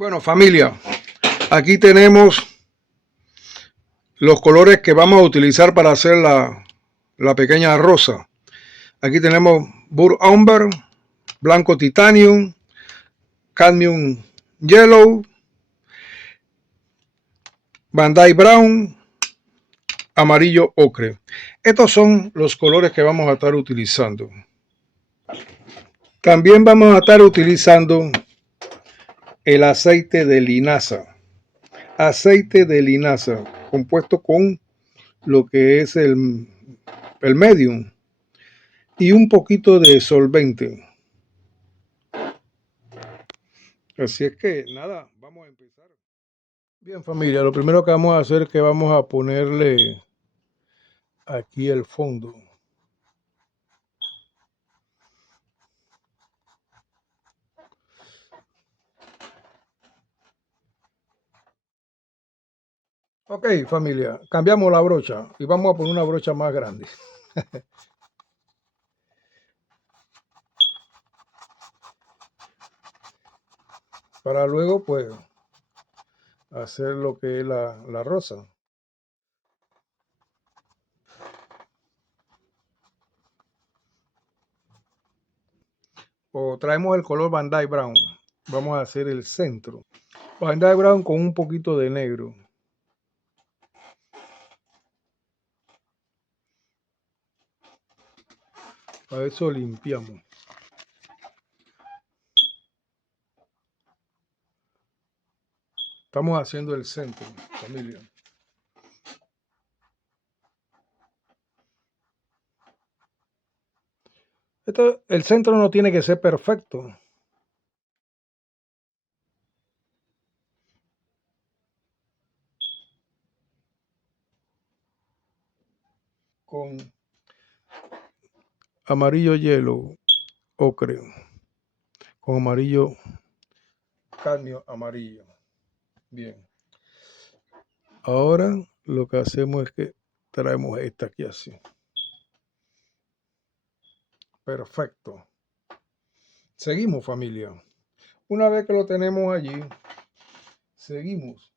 Bueno, familia, aquí tenemos los colores que vamos a utilizar para hacer la pequeña rosa. Aquí tenemos Burr Umber, blanco titanium, cadmium yellow, Bandai brown, amarillo ocre. Estos son los colores que vamos a estar utilizando. También vamos a estar utilizando el aceite de linaza. Aceite de linaza compuesto con lo que es el medium y un poquito de solvente. Así es que nada, vamos a empezar. Bien, familia, lo primero que vamos a hacer es que vamos a ponerle aquí el fondo. Ok, familia, cambiamos la brocha y vamos a poner una brocha más grande. Para luego, pues, hacer lo que es la rosa. O traemos el color Bandai Brown. Vamos a hacer el centro. Bandai Brown con un poquito de negro. A eso limpiamos. Estamos haciendo el centro, familia. El centro no tiene que ser perfecto. Con amarillo hielo, ocre. Con amarillo, cadmio amarillo. Bien. Ahora lo que hacemos es que traemos esta aquí así. Perfecto. Seguimos, familia. Una vez que lo tenemos allí, seguimos.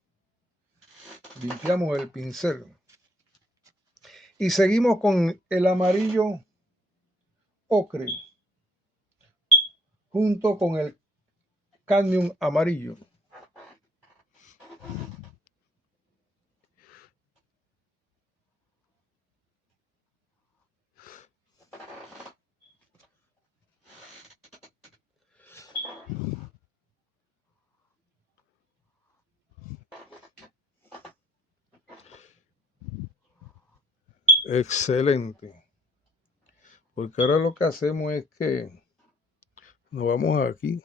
Limpiamos el pincel. Y seguimos con el amarillo ocre junto con el cadmium amarillo. Excelente. Porque ahora lo que hacemos es que nos vamos aquí.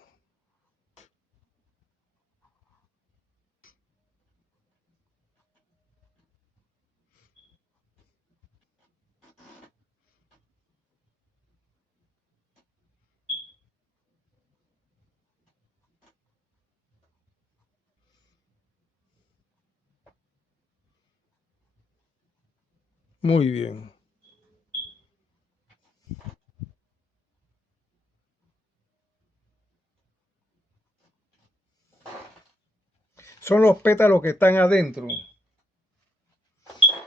Muy bien. Son los pétalos que están adentro.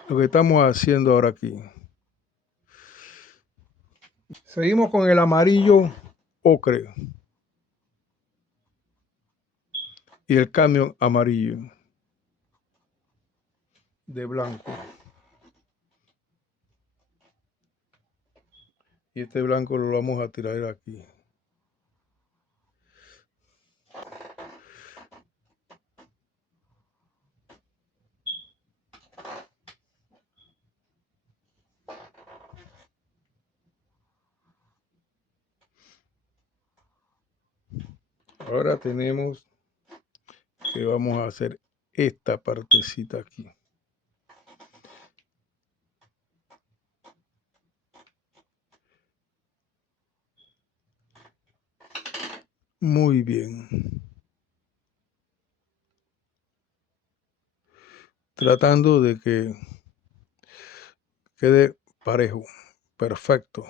Lo que estamos haciendo ahora aquí. Seguimos con el amarillo ocre. Y el cadmio amarillo. De blanco. Y este blanco lo vamos a tirar aquí. Ahora tenemos que vamos a hacer esta partecita aquí. Muy bien. Tratando de que quede parejo. Perfecto.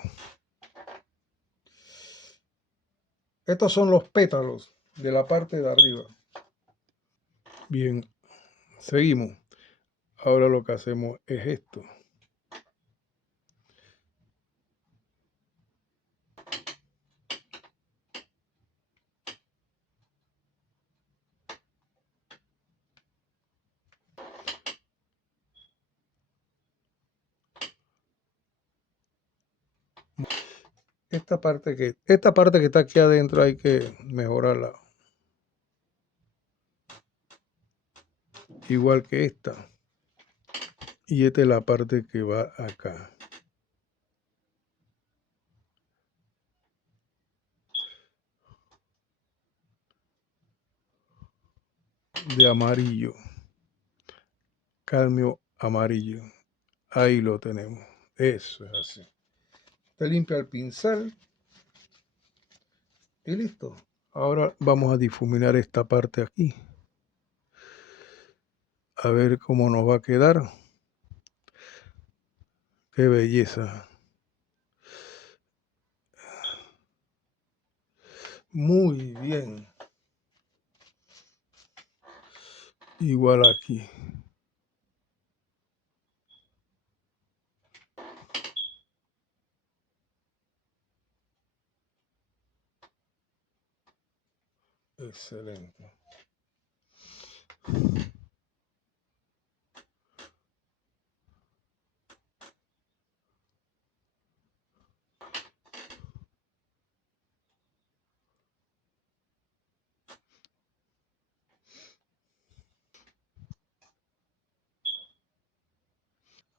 Estos son los pétalos de la parte de arriba. Bien, seguimos. Ahora lo que hacemos es esto. Esta parte que está aquí adentro hay que mejorarla. Igual que esta. Y esta es la parte que va acá. De amarillo. Cadmio amarillo. Ahí lo tenemos. Eso es así. Te limpia el pincel. Y listo. Ahora vamos a difuminar esta parte aquí. A ver cómo nos va a quedar. Qué belleza. Muy bien. Igual aquí. Excelente.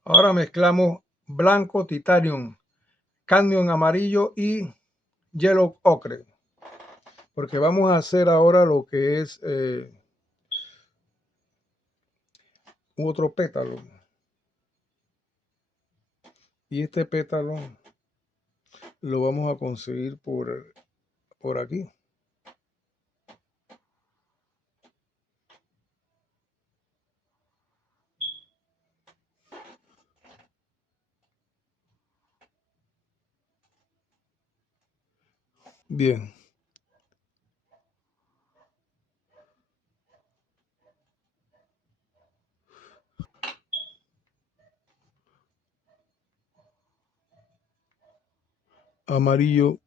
Ahora mezclamos blanco titanium, cadmio en amarillo y yellow ocre. Porque vamos a hacer ahora lo que es otro pétalo. Y este pétalo lo vamos a conseguir por aquí. Bien. Amarillo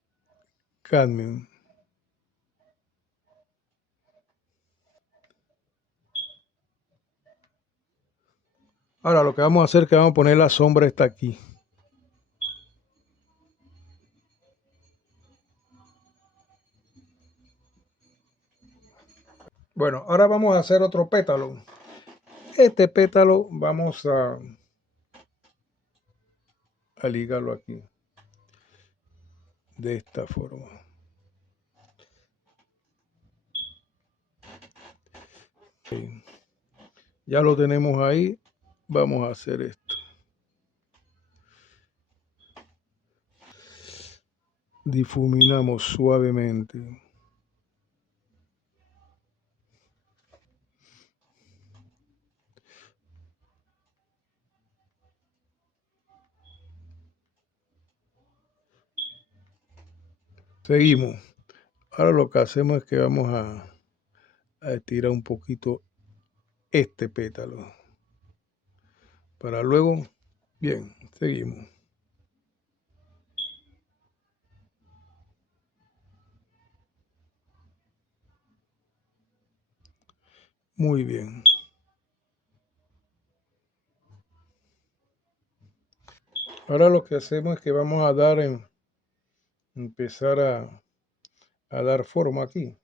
cadmio. Ahora lo que vamos a hacer es que vamos a poner la sombra esta aquí. Bueno, ahora vamos a hacer otro pétalo. Este pétalo vamos a ligarlo aquí. De esta forma. Okay. Ya lo tenemos ahí. Vamos a hacer esto. Difuminamos suavemente. Seguimos. Ahora lo que hacemos es que vamos a estirar un poquito este pétalo. Para luego, bien, seguimos. Muy bien. Ahora lo que hacemos es que vamos a empezar a dar forma aquí.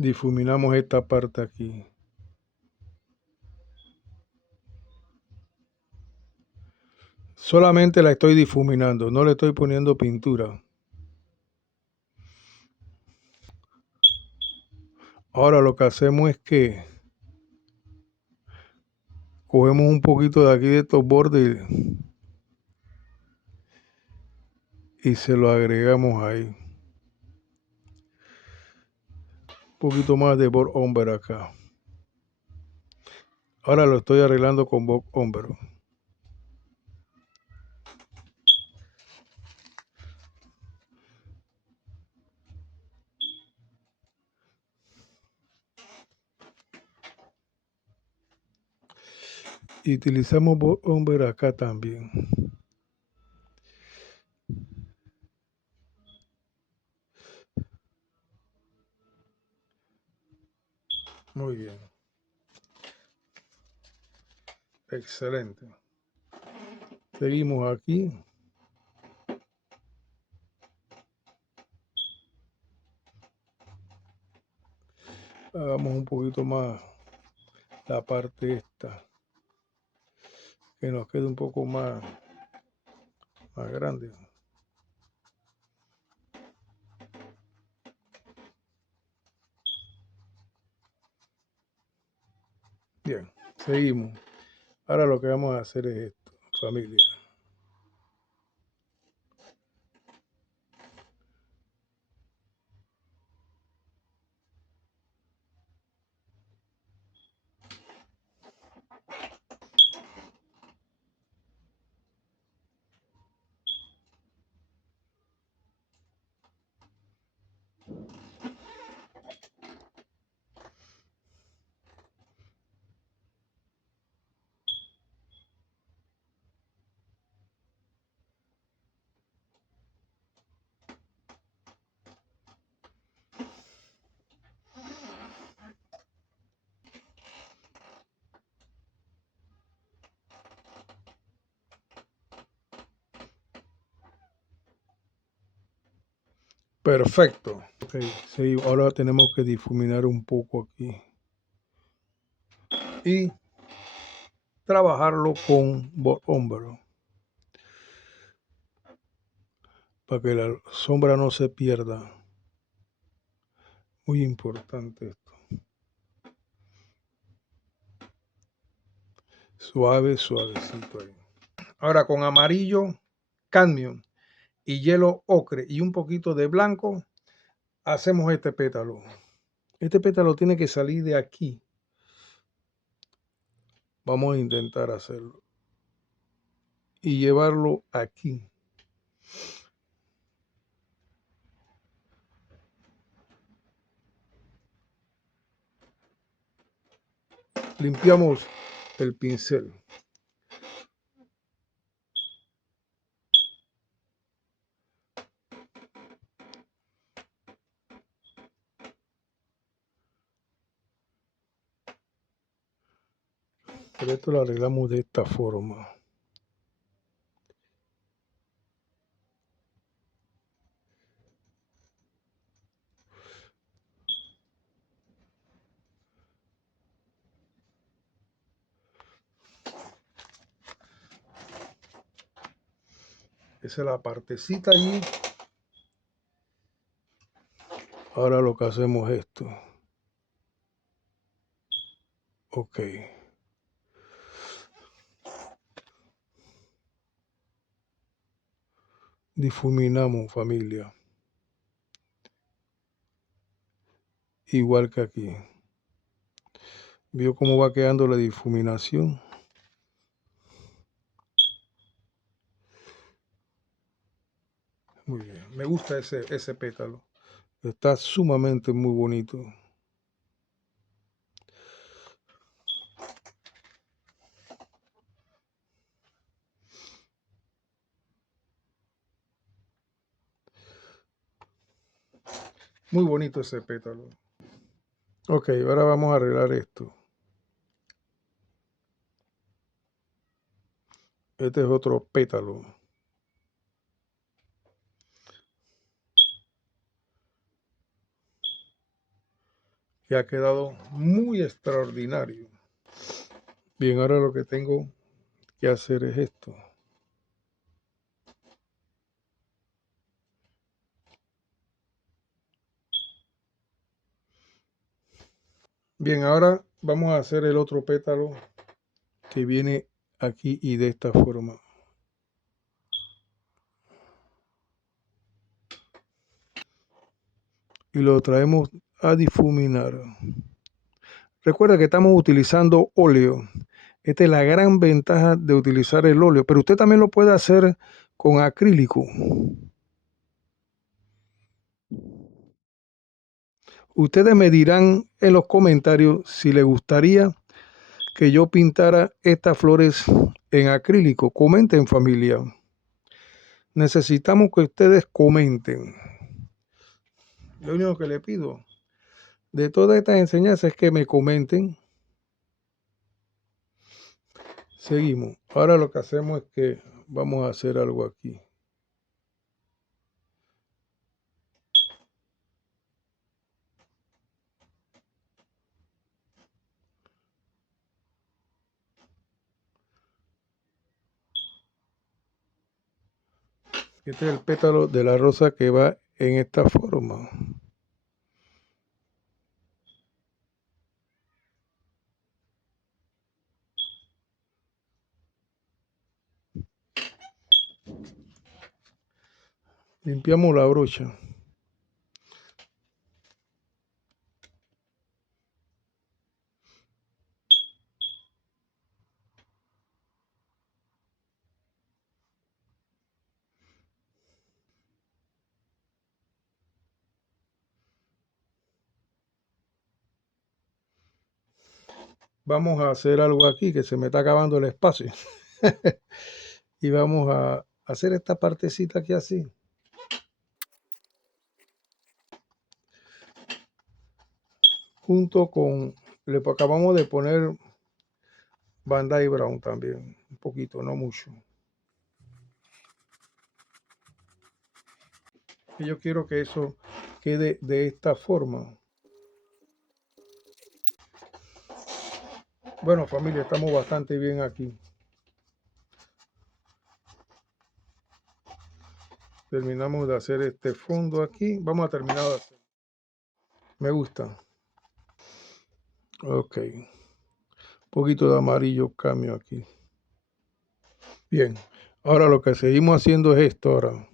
difuminamos esta parte aquí. Solamente la estoy difuminando, no le estoy poniendo pintura. Ahora lo que hacemos es que cogemos un poquito de aquí de estos bordes y se lo agregamos ahí. Un poquito más de Burr Umber acá. Ahora lo estoy arreglando con Burr Umber. Y utilizamos Burr Umber acá también. Muy bien. Excelente. Seguimos aquí. Hagamos un poquito más la parte esta. Que nos quede un poco más grande. Bien, seguimos. Ahora lo que vamos a hacer es esto, familia. Perfecto. Okay, sí, ahora tenemos que difuminar un poco aquí. Y trabajarlo con Burr Umber. Para que la sombra no se pierda. Muy importante esto. Suave, suavecito ahí. Ahora con amarillo, cadmio y hielo ocre y un poquito de blanco, hacemos este pétalo. Este pétalo tiene que salir de aquí. Vamos a intentar hacerlo. Y llevarlo aquí. Limpiamos el pincel. Pero esto lo arreglamos de esta forma. Esa es la partecita allí. Ahora lo que hacemos es esto. Ok. Difuminamos, familia. Igual que aquí. ¿Vio cómo va quedando la difuminación? Muy bien. Me gusta ese pétalo. Está sumamente muy bonito. Muy bonito ese pétalo. Ok, ahora vamos a arreglar esto. Este es otro pétalo. que ha quedado muy extraordinario. Bien, ahora lo que tengo que hacer es esto. Bien, ahora vamos a hacer el otro pétalo que viene aquí y de esta forma. Y lo traemos a difuminar. Recuerda que estamos utilizando óleo. Esta es la gran ventaja de utilizar el óleo, pero usted también lo puede hacer con acrílico. Ustedes me dirán en los comentarios si les gustaría que yo pintara estas flores en acrílico. Comenten, familia. Necesitamos que ustedes comenten. Lo único que le pido de todas estas enseñanzas es que me comenten. Seguimos. Ahora lo que hacemos es que vamos a hacer algo aquí. Este es el pétalo de la rosa que va en esta forma. Limpiamos la brocha. Vamos a hacer algo aquí que se me está acabando el espacio. Y vamos a hacer esta partecita aquí así. Junto con, le acabamos de poner Bandai Brown también. Un poquito, no mucho. Y yo quiero que eso quede de esta forma. Bueno, familia, estamos bastante bien aquí. Terminamos de hacer este fondo aquí. Vamos a terminar de hacer. Me gusta. Ok. Un poquito de amarillo cambio aquí. Bien. Ahora lo que seguimos haciendo es esto ahora.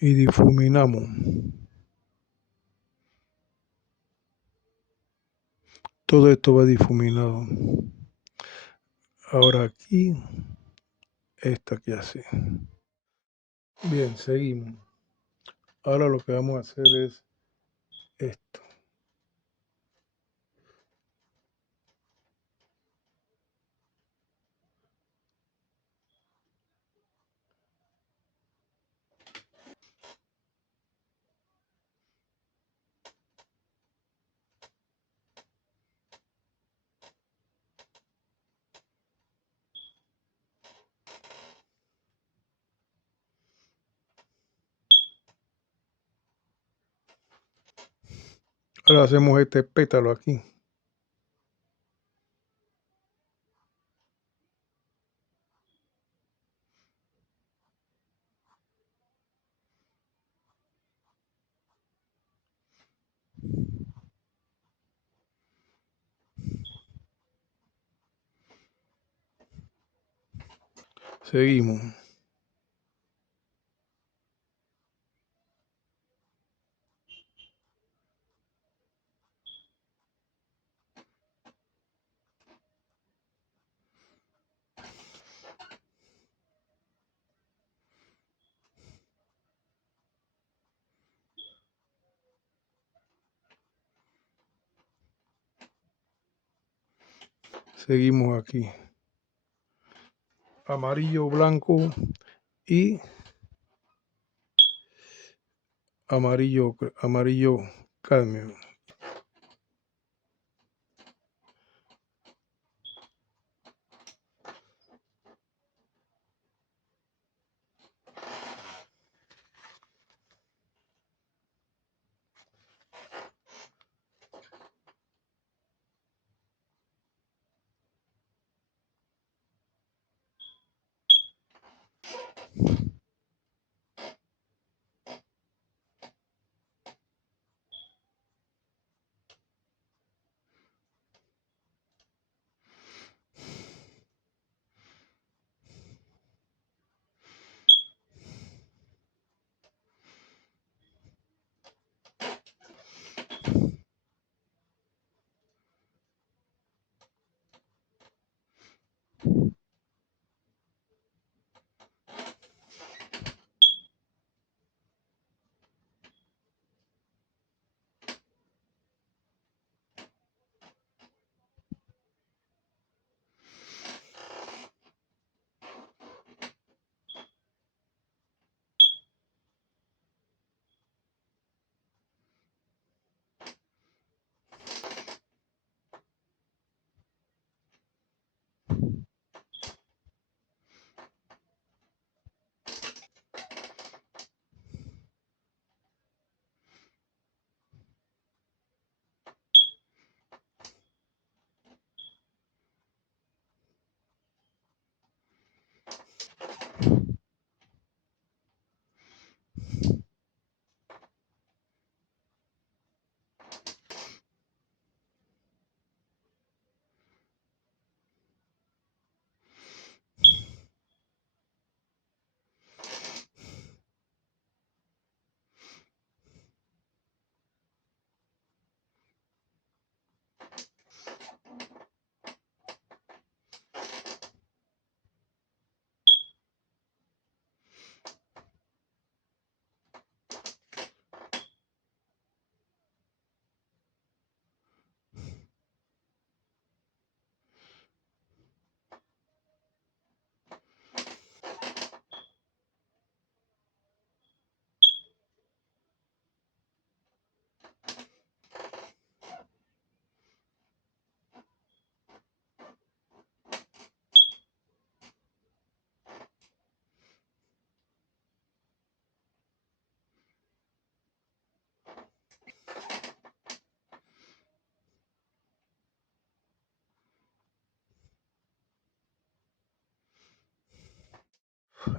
Y difuminamos. Todo esto va difuminado. Ahora aquí, esta aquí así. Bien, seguimos. Ahora lo que vamos a hacer es esto. Ahora hacemos este pétalo aquí. Seguimos. Seguimos aquí. Amarillo, blanco y amarillo cadmio.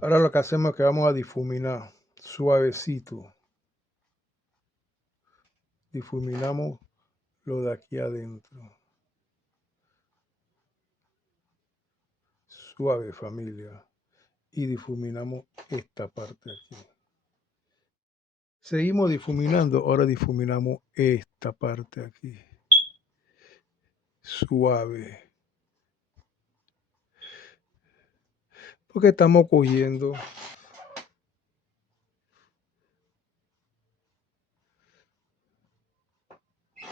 Ahora lo que hacemos es que vamos a difuminar suavecito. Difuminamos lo de aquí adentro. Suave, familia. Y difuminamos esta parte aquí. Seguimos difuminando, ahora difuminamos esta parte aquí. Suave. Porque estamos cogiendo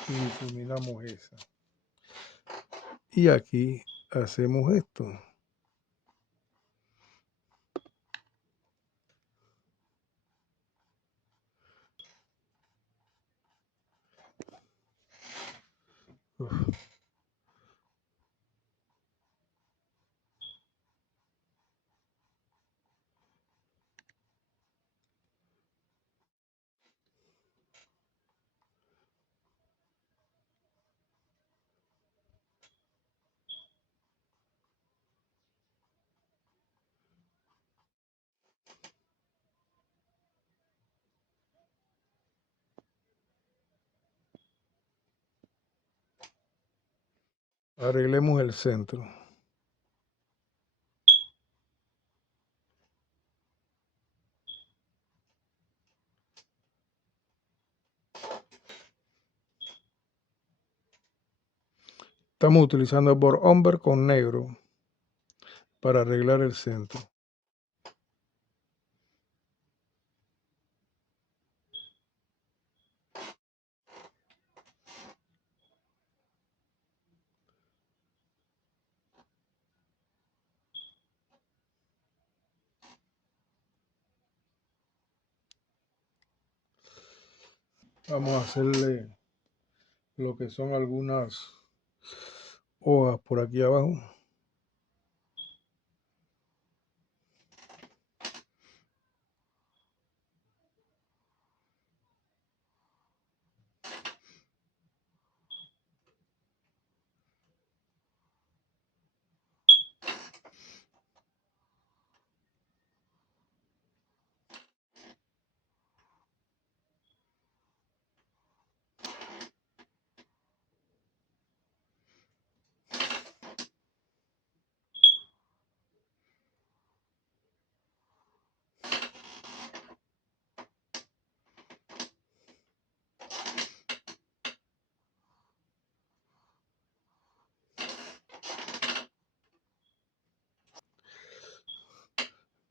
y difuminamos esa. Y aquí hacemos esto. Uf. Arreglemos el centro. Estamos utilizando el bord umber con negro para arreglar el centro. Vamos a hacerle lo que son algunas hojas por aquí abajo.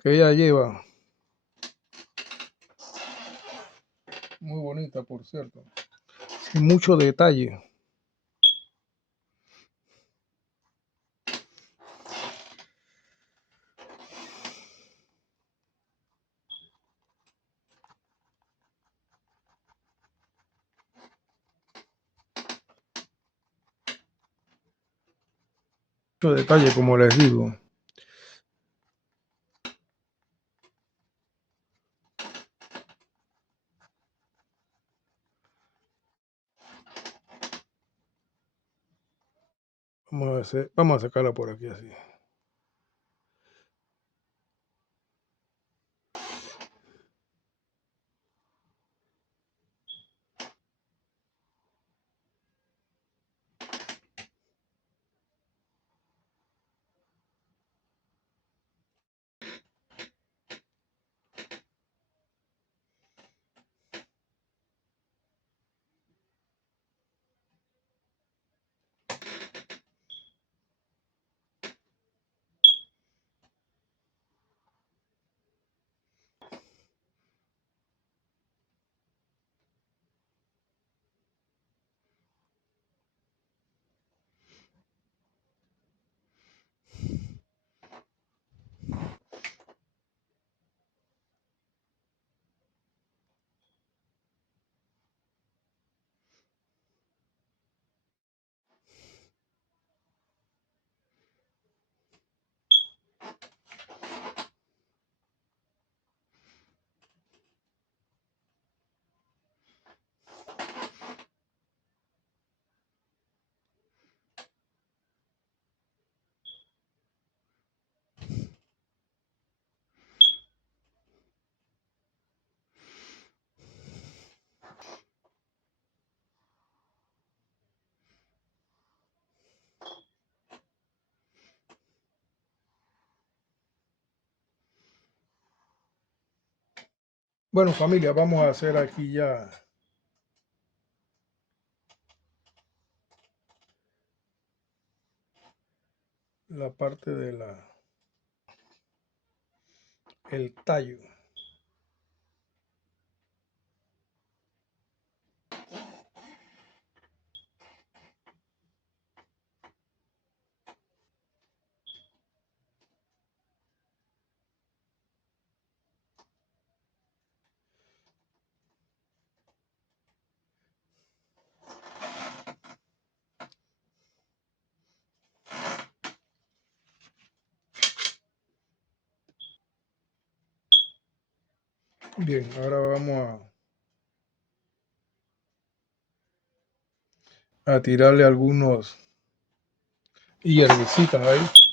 Que ella lleva, muy bonita por cierto, sin mucho detalle. Mucho detalle, como les digo. Vamos a sacarla por aquí así. Bueno, familia, vamos a hacer aquí ya la parte de el tallo. Bien, ahora vamos a tirarle algunos hierbecitas ahí.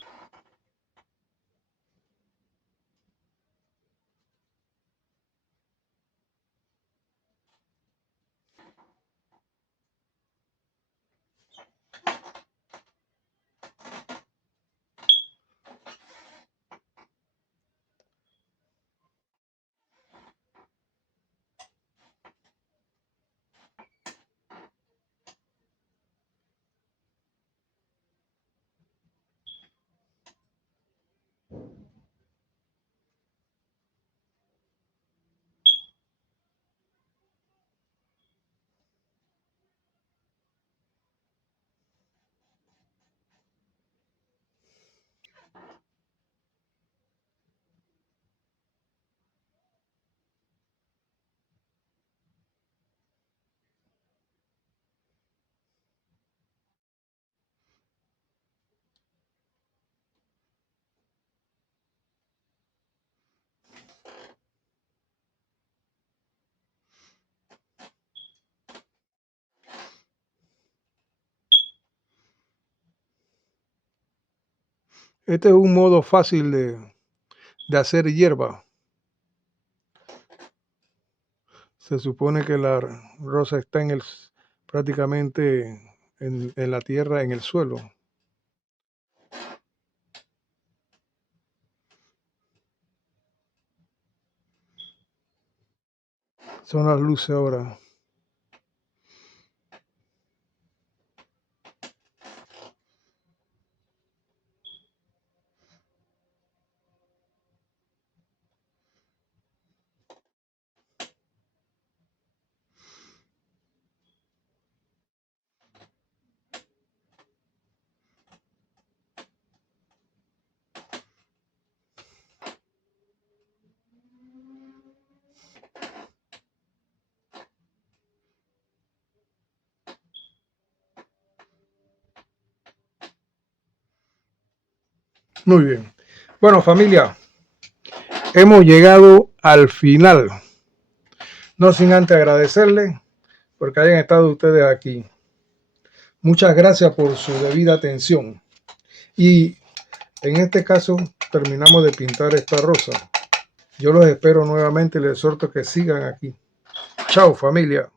Este es un modo fácil de hacer hierba. Se supone que la rosa está prácticamente en la tierra, en el suelo. Son las luces ahora. Muy bien. Bueno, familia, hemos llegado al final. No sin antes agradecerles porque hayan estado ustedes aquí. Muchas gracias por su debida atención. Y en este caso terminamos de pintar esta rosa. Yo los espero nuevamente y les exhorto que sigan aquí. Chao, familia.